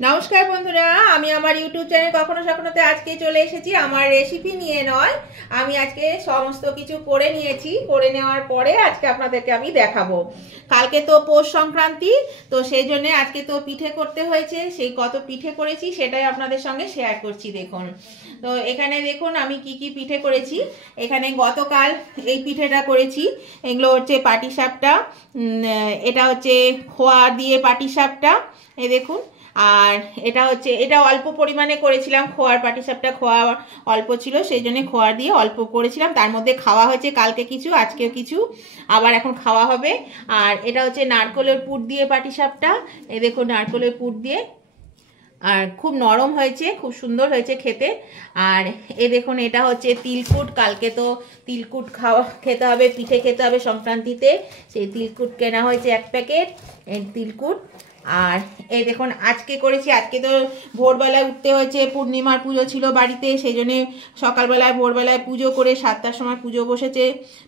নমস্কার বন্ধুরা, আমি আমার ইউটিউব চ্যানেল কখনো সখনোতে আজকে চলে এসেছি আমার রেসিপি নিয়ে। নয়, আমি আজকে সমস্ত কিছু করে নিয়েছি। করে নেওয়ার পরে আজকে আপনাদেরকে আমি দেখাবো। কালকে তো পৌষ সংক্রান্তি, তো সেই জন্য আজকে তো পিঠে করতে হয়েছে। সেই কত পিঠে করেছি সেটাই আপনাদের সঙ্গে শেয়ার করছি। দেখুন, তো এখানে দেখুন আমি কি কি পিঠে করেছি। এখানে গতকাল এই পিঠেটা করেছি। এগুলো হচ্ছে পাটিসাপটা, এটা হচ্ছে খোয়া দিয়ে পাটিসাপটা, এই দেখুন। আর এটা অল্প পরিমাণে করেছিলাম। খোয়ার পাটিসাপটা খোয়া অল্প ছিল, সেই জন্য খোয়া দিয়ে অল্প করেছিলাম। তার মধ্যে খাওয়া হয়েছে কালকে কিছু, আজকেও কিছু, আবার এখন খাওয়া হবে। আর এটা হচ্ছে নারকেলের পুর দিয়ে পাটিসাপটা, এই দেখুন নারকেলের পুর দিয়ে। আর খুব নরম হয়েছে, খুব সুন্দর হয়েছে খেতে। আর এ দেখুন এটা হচ্ছে তিলকুট। কালকে তো তিলকুট খেতে হবে, পিঠে খেতে হবে সংক্রান্তিতে। সেই তিলকুট কেনা হয়েছে 1 প্যাকেট, এই তিলকুট। আর এই দেখুন আজকে করেছি। আজকে তো ভোরবেলায় উঠতে হয়েছে, পূর্ণিমার পুজো ছিল বাড়িতে, সেই জন্যে সকালবেলায় ভোরবেলায় পুজো করে 7টার সময় পুজো বসেছে।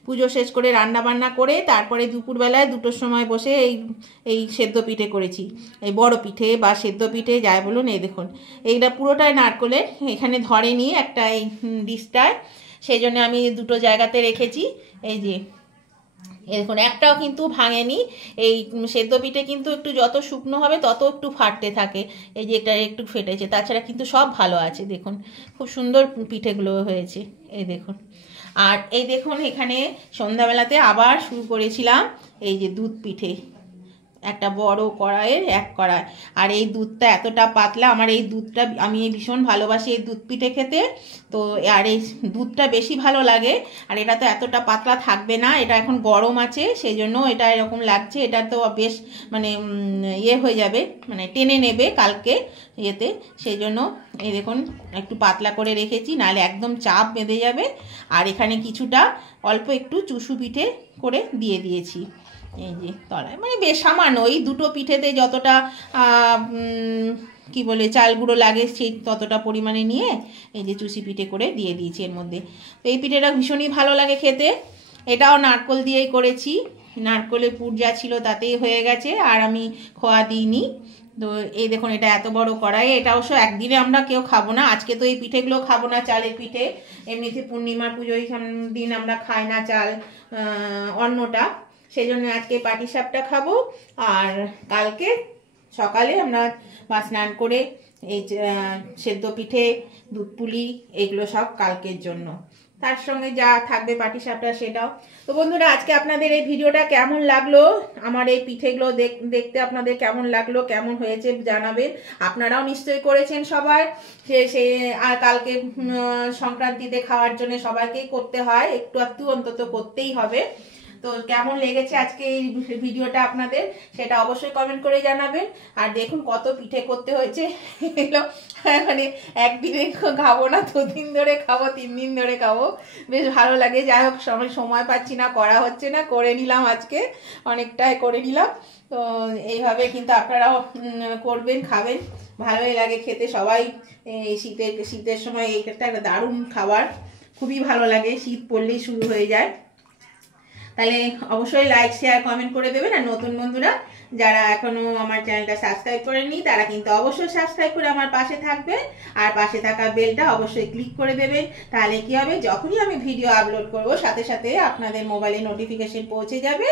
পুজো শেষ করে রান্না বান্না করে তারপরে দুপুরবেলায় 2টোর সময় বসে এই সেদ্ধ পিঠে করেছি। এই বড় পিঠে বা সেদ্ধ পিঠে যাই বলুন। এই দেখুন এইটা পুরোটাই নারকেলের, এখানে ধরেনি একটা এই ডিশটায়, সেই জন্য আমি 2টো জায়গাতে রেখেছি। এই যে দেখুন একটাও কিন্তু ভাঙেনি। এই সেদ্ধ পিঠে কিন্তু একটু যত শুকনো হবে তত একটু ফাটতে থাকে। এই যে এটা একটু ফেটেছে, তাছাড়া কিন্তু সব ভালো আছে। দেখুন খুব সুন্দর পিঠেগুলো হয়েছে, এই দেখুন। আর এই দেখুন এখানে সন্ধ্যাবেলাতে আবার শুরু করেছিলাম এই যে দুধ পিঠে, একটা বড় কড়াইয়ের 1 কড়াই। আর এই দুধটা এতটা পাতলা, আমার এই দুধটা আমি ভীষণ ভালোবাসি এই দুধ পিঠে খেতে। তো আর এই দুধটা বেশি ভালো লাগে। আর এটা তো এতটা পাতলা থাকবে না, এটা এখন গরম আছে সেই জন্য এটা এরকম লাগছে। এটা তো বেশ মানে ইয়ে হয়ে যাবে, মানে টেনে নেবে কালকে ইয়েতে, সেই জন্য এই দেখুন একটু পাতলা করে রেখেছি, নাহলে একদম চাপ বেঁধে যাবে। আর এখানে কিছুটা অল্প একটু চুষু পিঠে করে দিয়ে দিয়েছি এই যে তলায়, মানে বেশ সামান্য। ওই 2টো পিঠেতে যতটা কি বলে চাল গুঁড়ো লাগে সেই ততটা পরিমাণে নিয়ে এই যে চুষি পিঠে করে দিয়ে দিয়েছি এর মধ্যে। তো এই পিঠেটা ভীষণই ভালো লাগে খেতে। এটাও নারকেল দিয়েই করেছি, নারকেলের পুর যা ছিল তাতেই হয়ে গেছে, আর আমি খোয়া দিইনি। তো এই দেখুন এটা এত বড় কড়াই, এটা অবশ্য একদিনে আমরা কেউ খাবো না। আজকে তো এই পিঠেগুলো খাবো না, চালের পিঠে। এমনিতে পূর্ণিমার পুজোয় দিন আমরা খাই না চাল অন্নটা, সেই জন্য আজকে পাটিসাপটা খাবো। আর কালকে সকালে আমরা স্নান করে এই সেদ্ধ পিঠে, দুধ পুলি, এগুলো সব কালকের জন্য। তার সঙ্গে যা থাকবে পাটিসাপটা সেটাও। তো বন্ধুরা আজকে আপনাদের এই ভিডিওটা কেমন লাগলো, আমার এই পিঠেগুলো দেখতে আপনাদের কেমন লাগলো, কেমন হয়েছে জানাবেন। আপনারাও নিশ্চয়ই করেছেন সবাই। সে আর কালকে সংক্রান্তিতে খাওয়ার জন্য সবাইকেই করতে হয়, একটু একটু অন্তত করতেই হবে। তো কেমন লেগেছে আজকে এই ভিডিওটা আপনাদের, সেটা অবশ্যই কমেন্ট করে জানাবেন। আর দেখুন কত পিঠে করতে হয়েছে, এগুলো মানে একদিনে খাবো না, 2 দিন ধরে খাবো, 3 দিন ধরে খাবো, বেশ ভালো লাগে। যাই হোক সময় পাচ্ছি না, করা হচ্ছে না, করে নিলাম আজকে, অনেকটাই করে নিলাম। তো এইভাবে কিন্তু আপনারাও করবেন, খাবেন, ভালোই লাগে খেতে। সবাই এই শীতের সময় এইটা একটা দারুণ খাবার, খুবই ভালো লাগে। শীত পড়লেই শুরু হয়ে যায়। তাহলে অবশ্যই লাইক শেয়ার কমেন্ট করে দেবেন। আর নতুন বন্ধুরা যারা এখনো আমার চ্যানেলটা সাবস্ক্রাইব করেননি তারা কিন্তু অবশ্যই সাবস্ক্রাইব করে আমার পাশে থাকবে। আর পাশে থাকা বেলটা অবশ্যই ক্লিক করে দেবেন। তাহলে কি হবে, যখনই আমি ভিডিও আপলোড করব সাথে সাথে আপনাদের মোবাইলে নোটিফিকেশন পৌঁছে যাবে,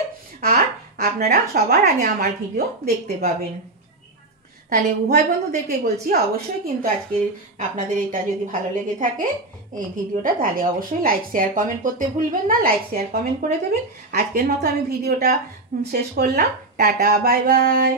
আর আপনারা সবার আগে আমার ভিডিও দেখতে পাবেন। তাহলে উভয় বন্ধুদেরকে বলছি অবশ্যই কিন্তু আজকে আপনাদের এটা যদি ভালো লেগে থাকে এই ভিডিওটা, তাহলে অবশ্যই লাইক শেয়ার কমেন্ট করতে ভুলবেন না। লাইক শেয়ার কমেন্ট করে দেবেন। আজকের মতো আমি ভিডিওটা শেষ করলাম। Tata, bye bye.